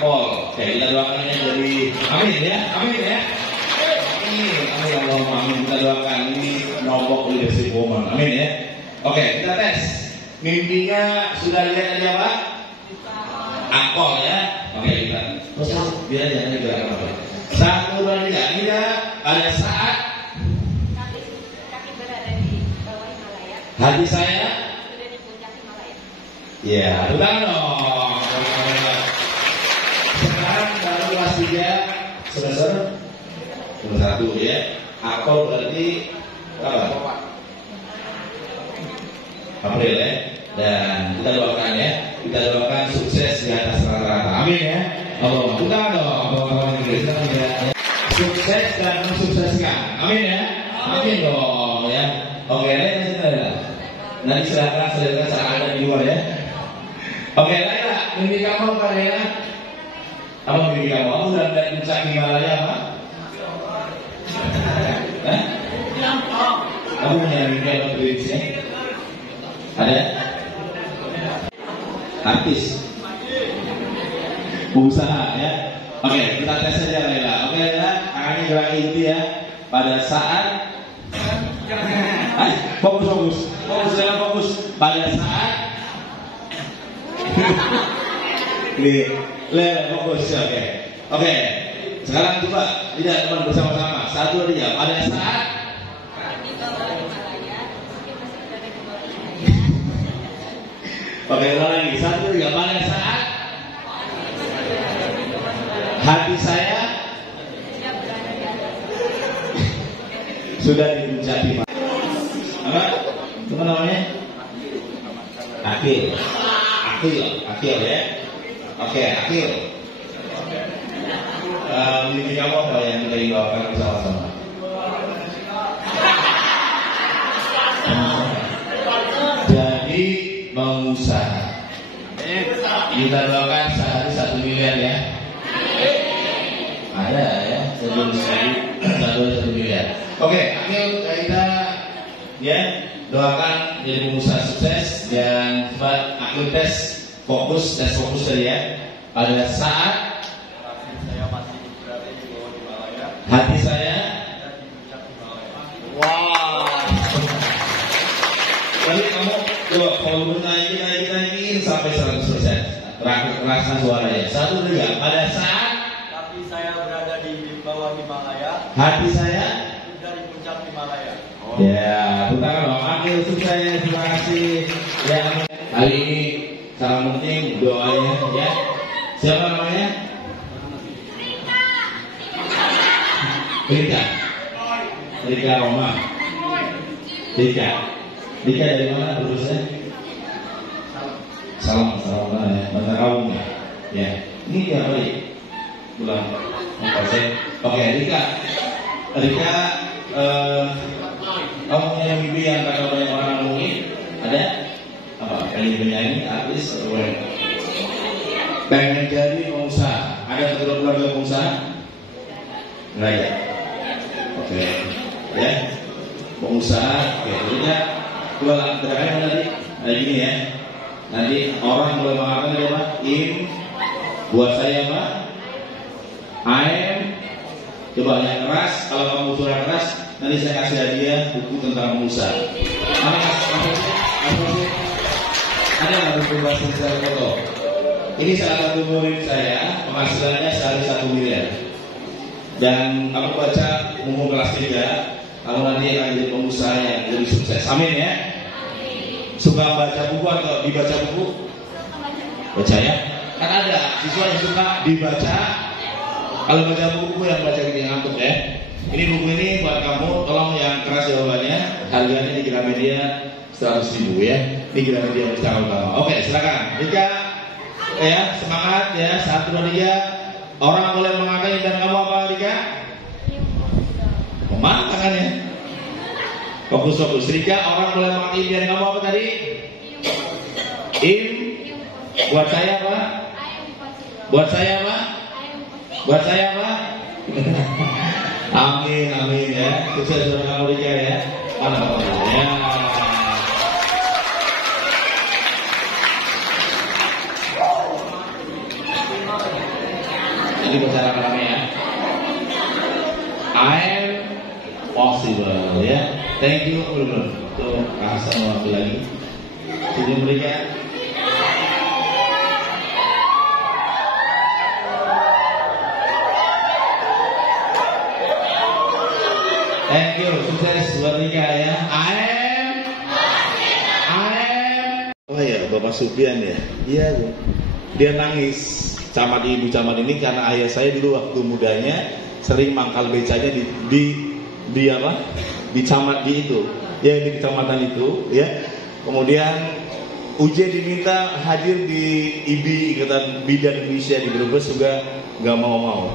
akpol. Oke, kita doakan ya jadi amin ya, amin ya. Amin, amin Allah, amin. Kita doakan ini nombok leadership woman, amin ya. Oke, kita tes. Mimpinya sudah lihat aja Pak? Akpol ya. Oke, kita. Terus biar aja nanti biar apa? 1, 2, 3. Tidak pada saat kaki berada di bawah Himalaya. Hati saya sudah di puncak Himalaya. Ya, betul dong. Sekarang baru kelas 3 semester 1 ya. Akpol berarti apa? April ya. Dan kita doakan ya. Kita doakan sukses di atas rata-rata. Amin ya. Allah, kita dong. Sukses dan mensukseskan. Amin ya. Amin dong ya. Oke, nanti silakan saat ada di luar ya. Oke, Laila, mimpi kamu apa Laila? Apa mimpi kamu? Kamu sudah dari puncak Himalaya apa? Kamu punya mimpi apa tulisnya? Ada? Artis, usaha ya. Oke, kita tes saja Laila. Oke Laila, tangannya gerak inti ya. Pada saat fokus. Pada saat Laila fokus ya. Oke. Sekarang coba tidak teman bersama-sama. 1, 2, 3. Pada saat Oke, lagi 1, 2, 3. Pada saat hati saya sudah di puncak Himalaya. Apa? Apa namanya? Akil ya. Oke, akil. Mimpi kamu apa yang kita doakan bersama-sama? Jadi pengusaha. Kita doakan sehari 1 miliar ya. Ada ya, 1 miliar. Oke, akhir kita ya doakan jadi pengusaha sukses dan cepat akhir tes fokus tadi ya. Pada saat hati saya wow. Jadi kamu coba kalau naikin sampai 100%. Rasa suaranya. 1, 2, 3. Pada saat hati saya berada di bawah Himalaya. Hati saya sudah di puncak Himalaya. Ya, putaran dong. Akhir sukses. Terima kasih. Ya, hari ini sangat penting doanya ya. Siapa namanya? Rika Roma. Rika dari mana terusnya? Salam ya. Bantar kaum ya. Ini dia apa ya? Pulang. Oke, Rika, kamu punya mimpi yang kata banyak orang ngomongin? Ada? Apa? Pengen penyanyi, artis, atau pengen jadi pengusaha? Ada keluarga pengusaha? Enggak ya? Oke, ya, pengusaha. Oke, jadinya pulang terakhir tadi, ada gini ya. Nanti orang mulai mengatakan apa? Buat saya apa? Coba yang keras. Kalau kamu suara keras, nanti saya kasih hadiah buku tentang pengusaha. Ada nggak buku bahasa foto? Ini salah satu murid saya, penghasilannya sehari 1 miliar. Dan aku baca umum kelas 3, kamu nanti akan jadi pengusaha yang lebih sukses. Amin ya. Suka baca buku atau dibaca buku? Baca ya. Kan ada siswa yang suka dibaca. Kalau baca buku yang baca gini ngantuk ya. Ini buku ini buat kamu, tolong yang keras jawabannya. Harganya di Gramedia 100.000 ya. Di Gramedia secara utama. Oke, silakan. Rika, ya semangat ya. 1, 2, 3. Orang boleh mengatakan dan kamu apa Rika? Memakan ya. Fokus. Rika, orang boleh mengatakan dan kamu apa tadi? Buat saya apa? Buat saya apa? Buat saya apa? Amin ya. Sukses untuk kamu Rika ya. Alhamdulillah. Nanti baca rame-rame ya. I am possible ya. Thank you. Tuh Hasan mau ambil lagi. Sini mereka. Thank you, sukses buat Rika ya. I am. Oh ya, Bapak Supian ya. Iya, Bu. Dia nangis. Camat ibu camat ini karena ayah saya dulu waktu mudanya sering mangkal becanya di apa? Di camat di itu. Ya di kecamatan itu, ya. Kemudian UJ diminta hadir di IBI Ikatan Bidan Indonesia di Brebes juga nggak mau.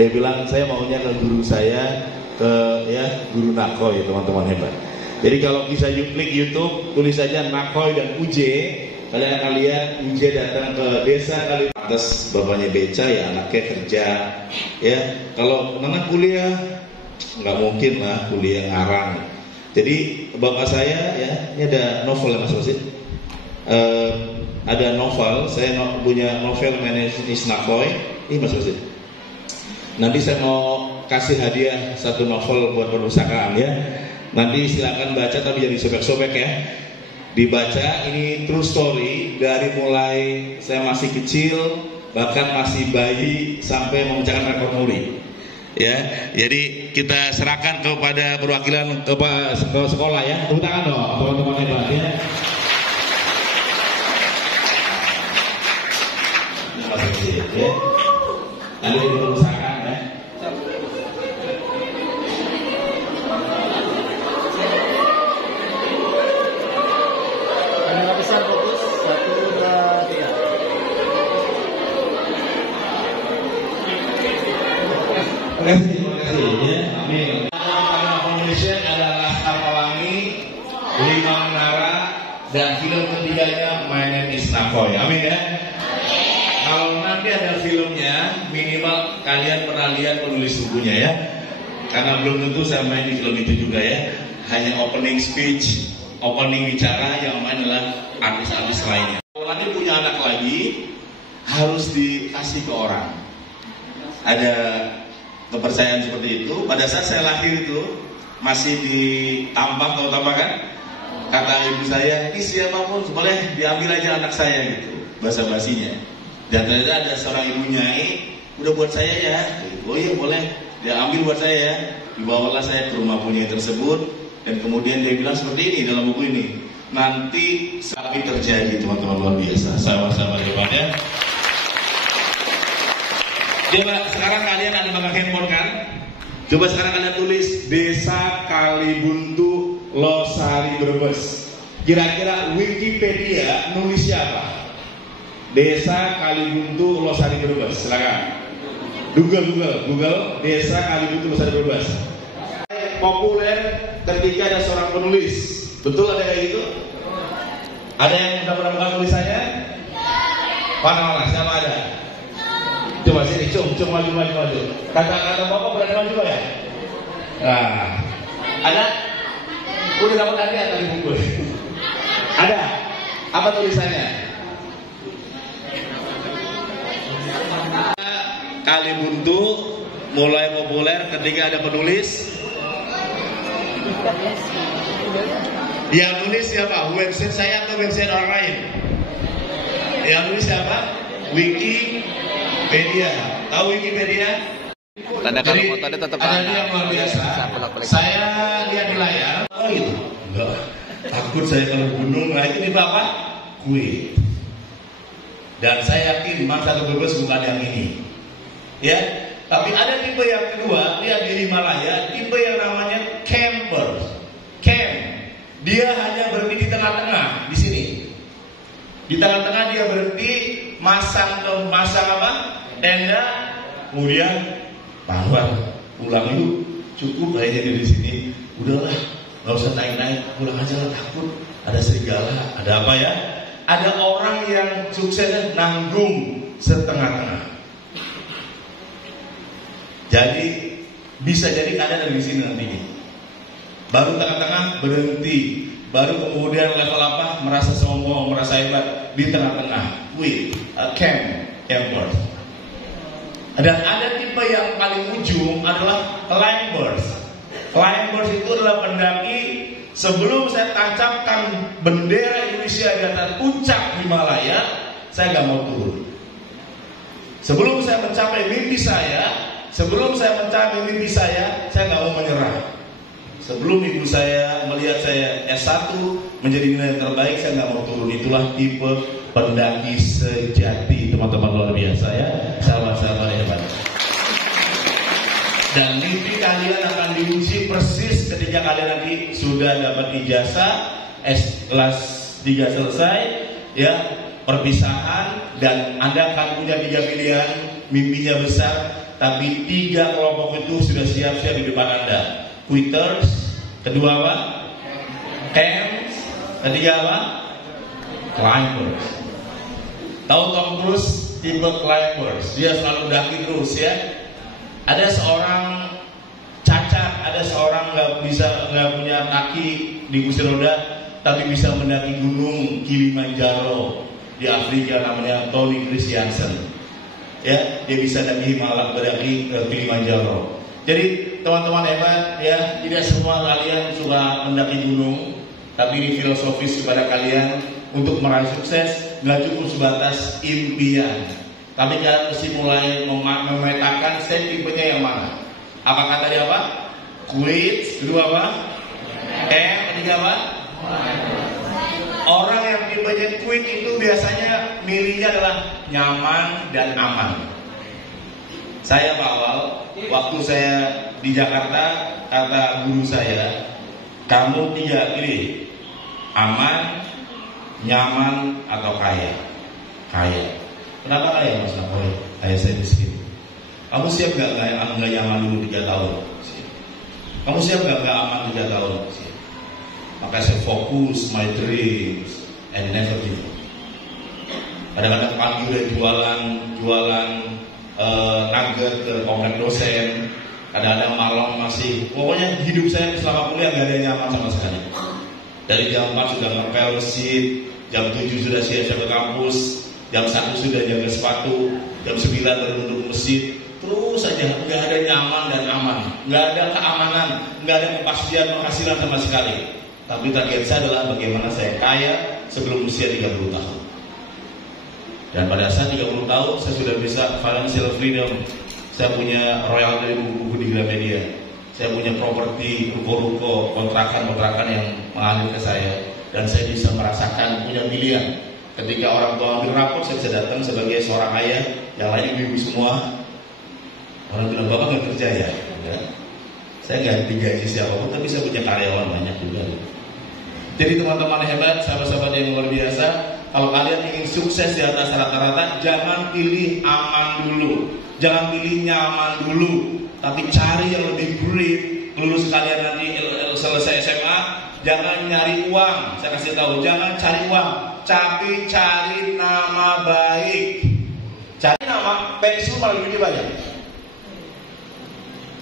Dia bilang saya maunya ke guru saya, ke ya guru Nakoy, teman-teman hebat. Jadi kalau bisa klik YouTube, tulis saja Nakoy dan UJ, kalian akan lihat UJ datang ke desa kali atas bapaknya beca ya, anaknya kerja, ya. Kalau anak kuliah nggak mungkin lah kuliah ngarang. Jadi bapak saya ya, ini ada novel ya Mas Rosid. Ada novel, saya punya novel Manajeris Nakoy, ini Mas Rosid. Nanti saya mau kasih hadiah satu novel buat perpustakaan ya. Nanti silakan baca tapi jangan disobek-sobek ya. Dibaca, ini true story dari mulai saya masih kecil bahkan masih bayi sampai memecahkan rekor muri. Ya, jadi kita serahkan kepada perwakilan ke sekolah ya. Tepuk tangan dong teman-teman hebat ya. Terima kasih ya. Nanti diperpustakaan ya. Kamera besar fokus 1, 2, 3. Terima kasih ya. Amin. Nama Foundation adalah Laskar Pelangi, 5 Menara, dan film ketiganya My Name is Nakoy. Amin ya. Kalau nanti ada filmnya, minimal kalian pernah lihat penulis bukunya ya. Karena belum tentu saya main di film itu juga ya. Hanya opening speech, opening bicara, yang main adalah artis-artis lainnya. Kalau nanti punya anak lagi, harus dikasih ke orang. Ada kepercayaan seperti itu. Pada saat saya lahir itu masih ditampar, tahu tampar kan? Kata ibu saya, ini siapapun boleh diambil aja anak saya gitu, bahasa basinya. Dan ternyata ada seorang ibu nyai, udah buat saya ya. Oh iya boleh, dia ambil buat saya ya. Dibawalah saya ke rumah punya tersebut, dan kemudian dia bilang seperti ini dalam buku ini. Nanti sapi terjadi teman-teman, luar biasa. Sama-sama hebat ya. Coba sekarang kalian ada pakai handphone kan? Coba sekarang kalian tulis Desa Kalibuntu Losari Brebes. Kira-kira Wikipedia nulis siapa? Desa Kalibuntu Losari Brebes. Silakan. Google Desa Kalibuntu Losari Brebes. Populer ketika ada seorang penulis. Betul ada kayak gitu? Ada yang sudah pernah buka tulisannya? Mana? Siapa ada? Coba sini, cung maju. Kata bapak berani maju ya? Nah, ada? Udah dapat hadiah tadi bungkus. Ada? Apa tulisannya? Kalibuntu mulai populer ketika ada penulis. Yang nulis siapa? Website saya atau website orang lain? Yang nulis siapa? Wikipedia. Tahu Wikipedia? Tanda kalau mau tanda tetap ada yang luar biasa. Saya lihat di layar. Oh itu. Enggak. Takut saya kalau gunung. Nah ini bapak kue. Dan saya yakin Mangsa Brebes bukan yang ini. Ya. Tapi ada tipe yang kedua. Lihat di Himalaya. Tipe yang namanya camper. Camp. Dia hanya berhenti di tengah-tengah di sini. Di tengah-tengah dia berhenti masang apa? Tenda. Kemudian Pak pulang yuk, cukup kayaknya di sini. Udahlah, nggak usah naik-naik, pulang aja lah, takut ada serigala, ada apa ya? Ada orang yang suksesnya nanggung setengah-tengah. Jadi bisa jadi ada dari sini nantinya. Baru tengah-tengah berhenti, baru kemudian level apa? Merasa sombong, merasa hebat di tengah-tengah. Wih, camper. Dan ada tipe yang paling ujung adalah climbers. Climbers itu adalah pendaki sebelum saya tancapkan bendera Indonesia di atas puncak Himalaya, saya nggak mau turun. Sebelum saya mencapai mimpi saya, saya nggak mau menyerah. Sebelum ibu saya melihat saya S1 menjadi nilai terbaik, saya nggak mau turun. Itulah tipe pendaki sejati, teman-teman luar biasa ya, sahabat-sahabat hebat. Dan mimpi kalian akan diuji persis ketika kalian nanti sudah dapat ijazah, kelas 3 selesai, ya, perpisahan, dan Anda akan punya 3 pilihan, mimpinya besar, tapi 3 kelompok itu sudah siap-siap di depan Anda. Quitters, kedua apa? Camps, ketiga apa? Climbers. Tahu Tom Cruise tipe climbers, dia selalu daki terus ya. Ada seorang cacat, ada seorang nggak punya kaki di kursi roda, tapi bisa mendaki gunung Kilimanjaro di Afrika, namanya Tony Christiansen. Ya, dia bisa daki Himalaya, mendaki Kilimanjaro. Jadi teman-teman hebat ya, tidak semua kalian suka mendaki gunung, tapi ini filosofis kepada kalian untuk meraih sukses nggak cukup sebatas impian. Tapi kalian mesti mulai memetakan saya tipenya yang mana. Apa tadi apa? Quit, kedua apa? Ketiga apa? Orang yang tipenya quit itu biasanya milihnya adalah nyaman dan aman. Saya Pak Awal, waktu saya di Jakarta, kata guru saya, kamu 3 pilih, aman, nyaman, atau kaya. Kaya. Kenapa kaya Mas Napoy? Kaya saya miskin. Kamu siap gak nyaman dulu 3 tahun? Siap. Kamu siap gak aman 3 tahun? Siap. Maka saya fokus my dreams and never give up. Kadang-kadang pagi udah jualan nugget ke komplek dosen. Kadang-kadang malam masih, pokoknya hidup saya selama kuliah gak ada yang nyaman sama sekali. Dari jam 4 sudah ngepel masjid, jam 7 sudah siap-siap ke kampus, jam 1 sudah jaga sepatu, jam 9 baru duduk masjid. Terus saja, gak ada nyaman dan aman, gak ada keamanan, gak ada kepastian penghasilan sama sekali. Tapi target saya adalah bagaimana saya kaya sebelum usia 30 tahun. Dan pada saat 30 tahun saya sudah bisa financial freedom. Saya punya royalti buku-buku di Gramedia. Saya punya properti, ruko-ruko, kontrakan-kontrakan yang mengalir ke saya. Dan saya bisa merasakan punya pilihan. Ketika orang tua ambil rapor, saya bisa datang sebagai seorang ayah. Yang lain ibu-ibu semua. Orang bilang, bapak nggak kerja ya? Enggak. Saya nggak digaji siapapun, tapi saya punya karyawan banyak juga. Jadi teman-teman hebat, sahabat-sahabat yang luar biasa, kalau kalian ingin sukses di atas rata-rata, jangan pilih aman dulu, jangan pilih nyaman dulu, tapi cari yang lebih great. Lulus kalian nanti selesai SMA, jangan nyari uang. Saya kasih tahu, jangan cari uang, tapi cari nama baik. Cari nama, pensiun malah lebih banyak.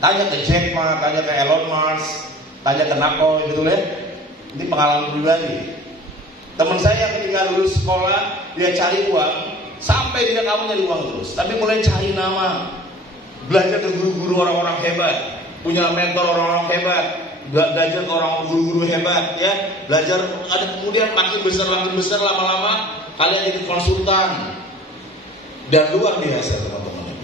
Tanya ke Jack Ma, tanya ke Elon Musk, tanya ke Nako, gitu ya. Ini pengalaman pribadi. Teman saya yang ketika lulus sekolah, dia cari uang, sampai dia kamu nyari uang terus. Tapi mulai cari nama, belajar ke guru-guru orang-orang hebat, punya mentor orang-orang hebat, belajar ke orang guru-guru hebat, ya. Belajar, ada kemudian makin besar lama-lama kalian jadi konsultan. Dan luar biasa teman-teman.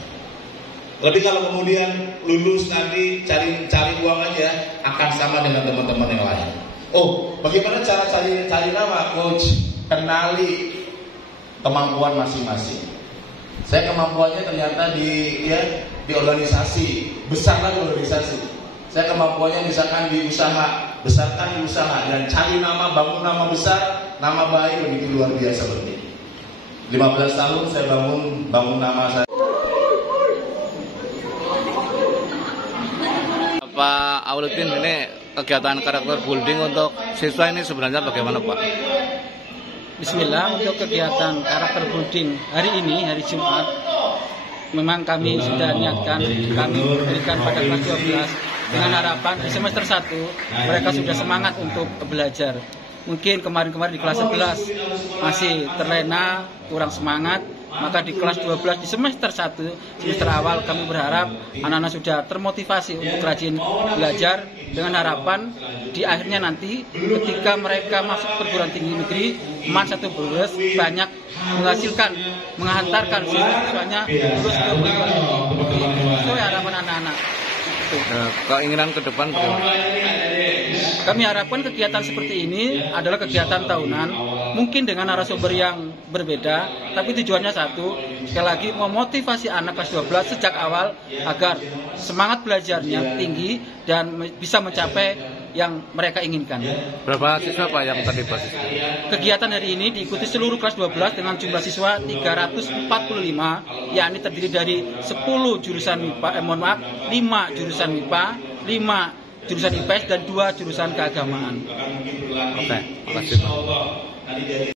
Lebih kalau kemudian lulus nanti cari uang aja, akan sama dengan teman-teman yang lain. Oh, bagaimana cara cari nama, coach? Kenali kemampuan masing-masing. Saya kemampuannya ternyata di organisasi, besarkan organisasi. Saya kemampuannya misalkan di usaha, besarkan di usaha, dan cari nama, bangun nama besar, nama baik begitu luar biasa penting. 15 tahun saya bangun nama saya. Pak Auluddin, ini kegiatan karakter building untuk siswa ini sebenarnya bagaimana Pak? Bismillah, untuk kegiatan karakter building hari ini, hari Jumat, memang kami sudah niatkan, kami berikan pada kelas 12 dengan harapan di semester 1 mereka sudah semangat untuk belajar. Mungkin kemarin di kelas 11 masih terlena, kurang semangat. Maka di kelas 12 di semester 1, semester awal kami berharap anak-anak sudah termotivasi untuk rajin belajar dengan harapan di akhirnya nanti ketika mereka masuk perguruan tinggi negeri MAN 1 Brebes banyak menghantarkan siswa-siswanya lulus ke perguruan tinggi negeri. Sesuai harapan anak-anak. Keinginan ke depan bagaimana? Kami harapkan kegiatan seperti ini adalah kegiatan tahunan, mungkin dengan narasumber yang berbeda, tapi tujuannya satu, sekali lagi memotivasi anak kelas 12 sejak awal agar semangat belajarnya tinggi dan bisa mencapai yang mereka inginkan. Berapa siswa Pak yang terlibat? Kegiatan hari ini diikuti seluruh kelas 12 dengan jumlah siswa 345, yakni terdiri dari 10 jurusan MIPA, 5 jurusan MIPA, 5 jurusan IPS dan 2 jurusan keagamaan. Oke, makasih Pak.